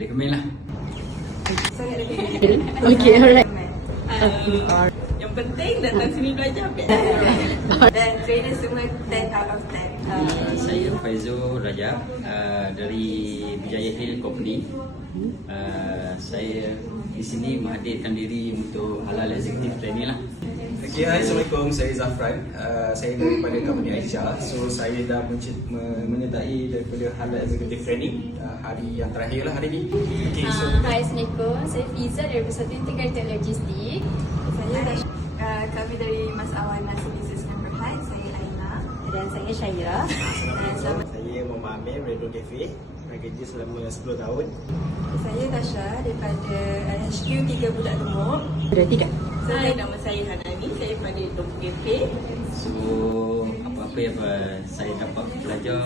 Recommend lah. Sangat recommend. Okay, alright. Yang penting datang sini belajar best. Dan trainer semua 10 out of 10. Saya Faizul Raja dari Berjaya Hill Company. Saya di sini menghadirkan diri untuk halal executive training lah. Okay, hai, Assalamualaikum. Saya Zafran. Saya daripada company Aisyah. So, saya dah menyertai daripada halal executive training hari yang terakhir lah hari ni. Okay, so Hai, Assalamualaikum. Saya Fiza dari Persatuan Integrated Logistik. Kami dari Mas Awana Services dan Berhad. Saya Aina. Dan saya Syahira. Saya Muhammad Amir, Redo Cafe. Kerja selama 10 tahun. Saya Tasha daripada HQ 3 Budak Gemuk. Sudah tiga. Hai, nama saya Hanani. Saya pada Dom Cafe. So, apa-apa yang saya dapat belajar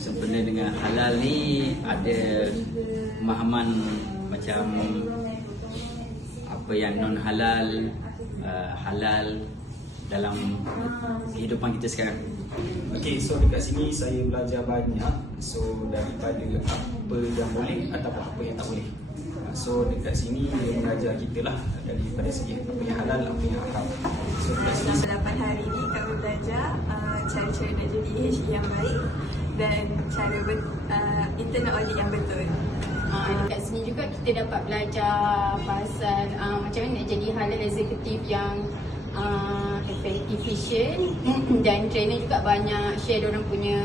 sempena dengan halal ni, ada pemahaman macam apa yang non halal, halal dalam kehidupan kita sekarang. okay, so dekat sini saya belajar banyak. So, daripada apa yang boleh ataupun apa yang tak boleh. So, dekat sini dia mengajar kita lah daripada segi apa yang halal, apa yang haram. So, dekat sini Selama 8 hari ni kami belajar cara-cara nak jadi HE yang baik dan cara internal audit yang betul. Dekat sini juga kita dapat belajar pasal macam mana nak jadi halal eksekutif yang efficient dan trainer juga banyak share diorang punya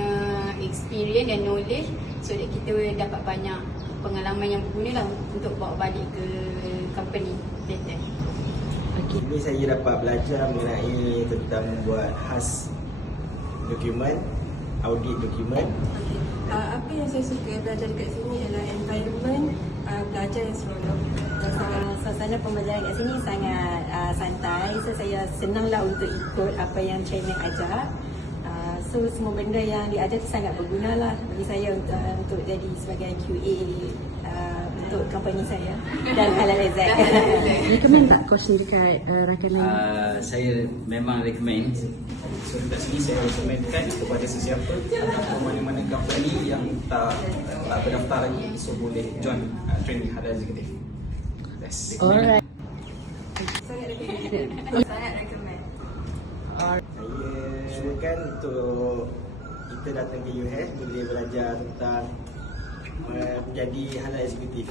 experience dan knowledge so that kita dapat banyak pengalaman yang berguna lah untuk bawa balik ke company later. Ini saya dapat belajar mengenai tentang membuat khas dokumen, audit dokumen. Apa yang saya suka belajar dekat sini ialah environment belajar yang seronok. Suasana pembelajaran kat sini sangat santai. So saya senanglah untuk ikut apa yang trainer ajar. So semua benda yang diajar tu sangat berguna lah bagi saya untuk jadi sebagai QA untuk company saya dan halal exec. Recommend tak course ni dekat rakan lain? Saya memang recommend. So, dekat sini saya rekomenkan kepada sesiapa ataupun mana-mana company yang tak berdaftar lagi, so boleh join training halal executive. Best. Alright. Sangat recommend. Sangat recommend. Saya syorkan untuk kita datang ke UHS boleh belajar tentang menjadi halal eksekutif.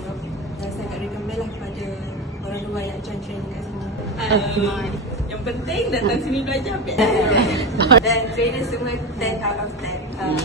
Dan sangat recommend lah kepada orang luar yang join training kat sini. Yang penting datang sini belajar best. Dan trainer semua 10 out of 10.